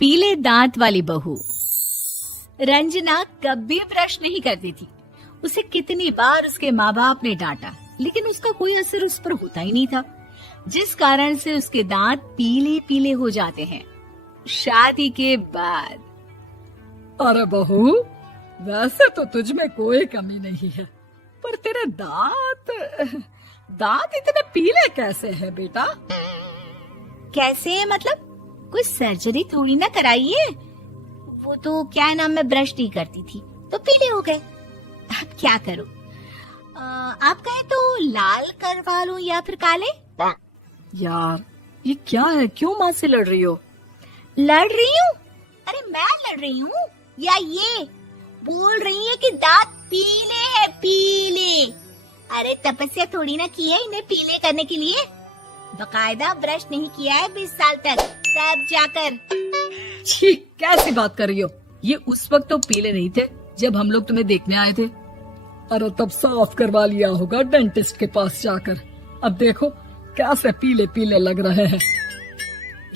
पीले दांत वाली बहू। रंजना कभी ब्रश नहीं करती थी। उसे कितनी बार उसके माँ बाप ने डांटा, लेकिन उसका कोई असर उस पर होता ही नहीं था, जिस कारण से उसके दांत पीले पीले हो जाते हैं। शादी के बाद। अरे बहू, वैसे तो तुझ में कोई कमी नहीं है, पर तेरे दांत इतने पीले कैसे हैं बेटा? कैसे मतलब? कोई सर्जरी थोड़ी ना कराइए। वो तो क्या नाम, मैं ब्रश नहीं करती थी तो पीले हो गए। अब क्या करूं? आप कहें तो लाल करवा लूं या फिर काले? यार ये क्या है, क्यों माँ से लड़ रही हो? लड़ रही हूँ? अरे मैं लड़ रही हूँ या ये बोल रही है कि दांत पीले हैं, पीले। अरे तपस्या थोड़ी ना की है इन्हें पीले करने के लिए। बकायदा ब्रश नहीं किया है 20 साल तक, तब जाकर। छी, कैसी बात कर रही हो? ये उस वक्त तो पीले नहीं थे जब हम लोग तुम्हें देखने आए थे। अरे तब साफ करवा लिया होगा डेंटिस्ट के पास जाकर। अब देखो कैसे पीले पीले लग रहे हैं।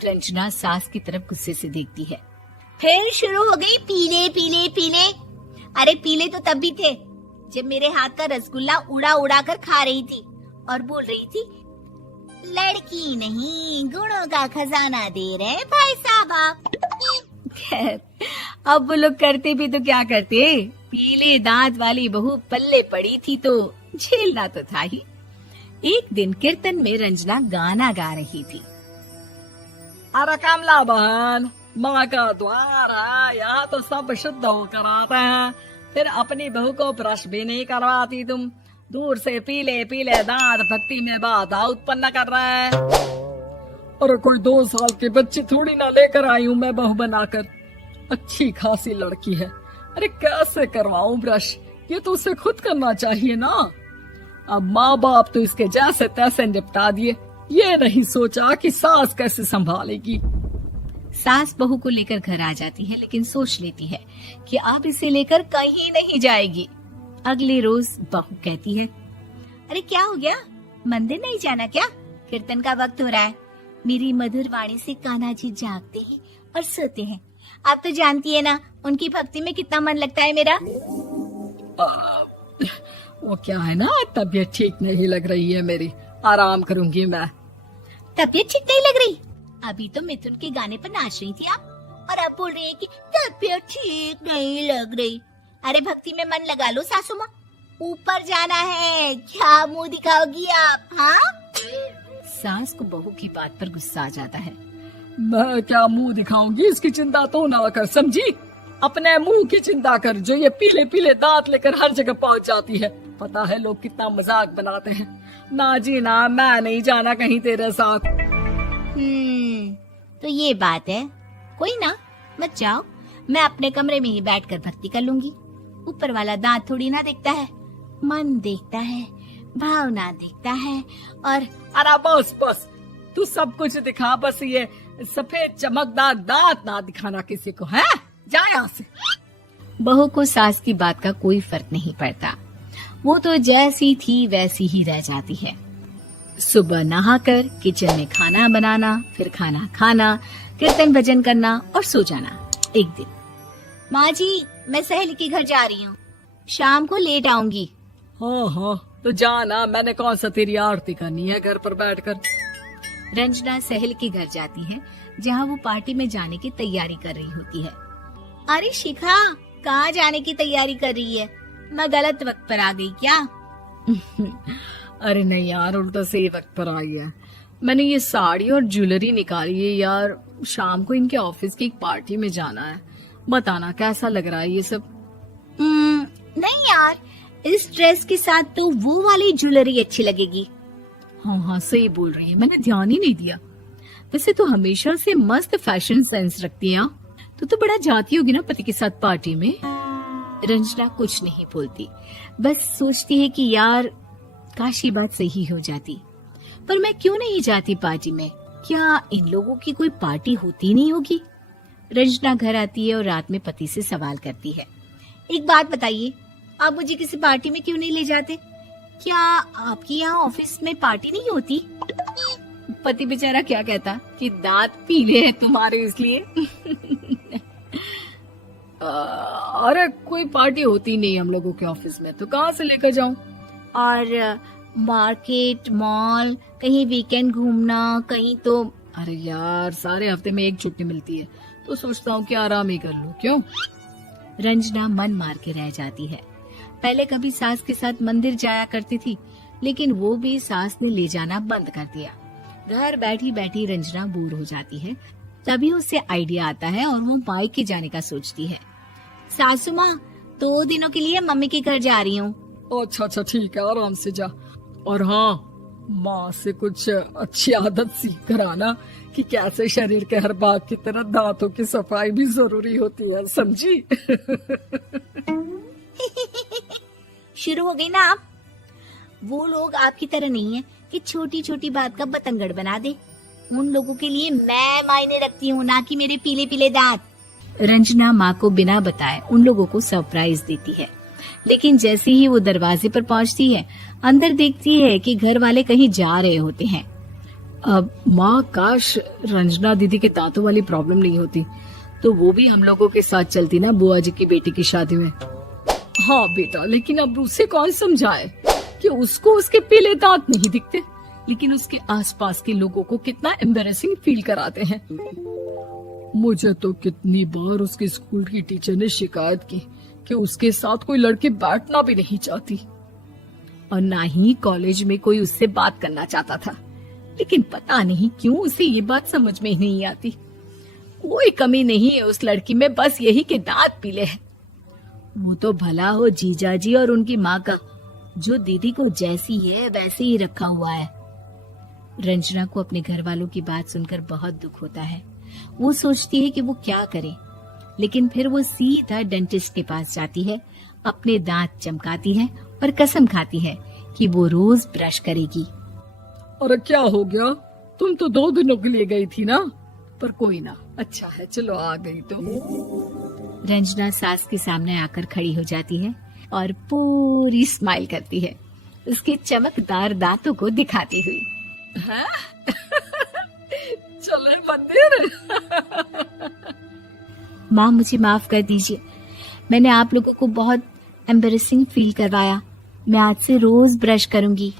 रंजना सास की तरफ गुस्से से देखती है। फिर शुरू हो गई पीले पीले पीले। अरे पीले तो तब भी थे जब मेरे हाथ का रसगुल्ला उड़ा उड़ा कर खा रही थी और बोल रही थी, लड़की नहीं गुणों का खजाना दे रहे भाई साहब आप। खैर, अब वो लोग करते भी तो क्या करते, पीले दांत वाली बहू पल्ले पड़ी थी तो झेलना तो था ही। एक दिन कीर्तन में रंजना गाना गा रही थी। अरे कमला बहन, माँ का द्वार है, यहाँ तो सब शुद्ध होकर आते हैं, फिर अपनी बहू को ब्रश भी नहीं करवाती तुम। दूर से पीले पीले दांत भक्ति में बाधा उत्पन्न कर रहे हैं। अरे कोई 2 साल के बच्चे थोड़ी ना लेकर आई हूँ मैं बहू बनाकर। अच्छी खासी लड़की है, अरे कैसे करवाऊं ब्रश? ये तो उसे खुद करना चाहिए ना। अब माँ बाप तो इसके जैसे तैसे निपटा दिए, ये नहीं सोचा कि सास कैसे संभालेगी। सास बहू को लेकर घर आ जाती है, लेकिन सोच लेती है कि अब इसे लेकर कहीं नहीं जाएगी। अगले रोज बहू कहती है, अरे क्या हो गया, मंदिर नहीं जाना क्या? कीर्तन का वक्त हो रहा है। मेरी मधुर वाणी से कान्हा जी जागते हैं और सोते हैं। आप तो जानती है ना उनकी भक्ति में कितना मन लगता है मेरा। वो क्या है ना, तबीयत ठीक नहीं लग रही है मेरी, आराम करूंगी मैं। तबीयत ठीक नहीं लग रही? अभी तो मिथुन के गाने पर नाच रही थी आप, और अब बोल रही है कि तबीयत ठीक नहीं लग रही। अरे भक्ति में मन लगा लो सासू माँ, ऊपर जाना है, क्या मुंह दिखाओगी आप? हाँ? सास को बहू की बात पर गुस्सा आ जाता है। मैं क्या मुंह दिखाऊंगी, इसकी चिंता तो ना कर, समझी? अपने मुंह की चिंता कर, जो ये पीले पीले दांत लेकर हर जगह पहुंच जाती है। पता है लोग कितना मजाक बनाते हैं। ना जी ना, मैं नहीं जाना कहीं तेरे साथ। तो ये बात है, कोई ना, मत जाओ, मैं अपने कमरे में ही बैठकर भक्ति कर लूंगी। ऊपर वाला दांत थोड़ी ना देखता है, मन देखता है, भावना देखता है। और अरे बस बस, तू सब कुछ दिखा, बस ये सफेद चमकदार दांत ना दिखाना किसी को, है? जा यहाँ से। बहू को सास की बात का कोई फर्क नहीं पड़ता, वो तो जैसी थी वैसी ही रह जाती है। सुबह नहाकर किचन में खाना बनाना, फिर खाना खाना, कीर्तन भजन करना और सो जाना। एक दिन, माँ जी मैं सहेली के घर जा रही हूँ, शाम को लेट आऊंगी। हाँ हाँ तो जाना, मैंने कौन सा तेरी आरती करनी है घर पर बैठकर। रंजना सहेली के घर जाती है, जहाँ वो पार्टी में जाने की तैयारी कर रही होती है। अरे शिखा, कहाँ जाने की तैयारी कर रही है? मैं गलत वक्त पर आ गई क्या? अरे नहीं यार, उल्टा सही वक्त पर आई है। मैंने ये साड़ी और ज्वेलरी निकाली है यार, शाम को इनके ऑफिस की एक पार्टी में जाना है। बताना कैसा लग रहा है ये सब? नहीं यार, इस ड्रेस के साथ तो वो वाली ज्वेलरी अच्छी लगेगी। हाँ हाँ सही बोल रही है, मैंने ध्यान ही नहीं दिया। वैसे तो हमेशा से मस्त फैशन सेंस रखती है। तो बड़ा जाती होगी ना पति के साथ पार्टी में। रंजना कुछ नहीं बोलती, बस सोचती है कि यार काश ये बात सही हो जाती, पर मैं क्यों नहीं जाती पार्टी में? क्या इन लोगों की कोई पार्टी होती नहीं होगी? रंजना घर आती है और रात में पति से सवाल करती है, एक बात बताइए, आप मुझे किसी पार्टी में क्यों नहीं ले जाते? क्या आपकी यहाँ ऑफिस में पार्टी नहीं होती? पति बेचारा क्या कहता कि दांत पीले हैं तुम्हारे इसलिए। अरे कोई पार्टी होती नहीं हम लोगों के ऑफिस में, तो कहाँ से लेकर जाऊं? और मार्केट, मॉल, कहीं वीकेंड घूमना, कहीं तो। अरे यार सारे हफ्ते में एक छुट्टी मिलती है, तो सोचता हूँ कि आराम ही कर लूं। क्यों? रंजना मन मार के रह जाती है। पहले कभी सास के साथ मंदिर जाया करती थी, लेकिन वो भी सास ने ले जाना बंद कर दिया। घर बैठी बैठी रंजना बोर हो जाती है। तभी उसे आइडिया आता है और वो मायके जाने का सोचती है। सासू माँ, 2 दिनों के लिए मम्मी के घर जा रही हूँ। अच्छा ठीक है, आराम से जा। और हाँ, माँ से कुछ अच्छी आदत सीख कर आना कि कैसे शरीर के हर भाग की तरह दांतों की सफाई भी जरूरी होती है, समझी? शुरू हो गई ना आप। वो लोग आपकी तरह नहीं है कि छोटी छोटी बात का बतंगड़ बना दे। उन लोगों के लिए मैं मायने रखती हूँ, ना कि मेरे पीले पीले दांत। रंजना माँ को बिना बताए उन लोगों को सरप्राइज देती है, लेकिन जैसे ही वो दरवाजे पर पहुंचती है, अंदर देखती है कि घर वाले कहीं जा रहे होते हैं। अब माँ, काश रंजना दीदी के दांतों वाली प्रॉब्लम नहीं होती, तो वो भी हम लोगों के साथ चलती ना बुआ जी की बेटी की शादी में। हाँ बेटा, लेकिन अब उसे कौन समझाए कि उसको उसके पीले दांत नहीं दिखते, लेकिन उसके आसपास के लोगों को कितना एम्बैरेसिंग फील कराते हैं। मुझे तो कितनी बार उसके स्कूल की टीचर ने शिकायत की कि उसके साथ कोई लड़की बैठना भी नहीं चाहती, और ना ही कॉलेज में कोई उससे बात करना चाहता था। लेकिन पता नहीं क्यों उसे ये बात समझ में ही नहीं आती। कोई कमी नहीं है उस लड़की में, बस यही कि दांत पीले हैं। वो तो भला हो जीजा जी और उनकी माँ का, जो दीदी को जैसी है वैसे ही रखा हुआ है। रंजना को अपने घर वालों की बात सुनकर बहुत दुख होता है। वो सोचती है कि वो क्या करे, लेकिन फिर वो सीधा डेंटिस्ट के पास जाती है, अपने दांत चमकाती है और कसम खाती है कि वो रोज ब्रश करेगी। अरे क्या हो गया? तुम तो 2 दिनों के लिए गई थी ना, पर कोई ना, अच्छा है, चलो आ गई तो। रंजना सास के सामने आकर खड़ी हो जाती है और पूरी स्माइल करती है, उसके चमकदार दांतों को दिखाती हुई। हैं? चले मंदिर। माँ, मुझे माफ कर दीजिए, मैंने आप लोगों को बहुत एम्बैरेसिंग फील करवाया। मैं आज से रोज ब्रश करूंगी।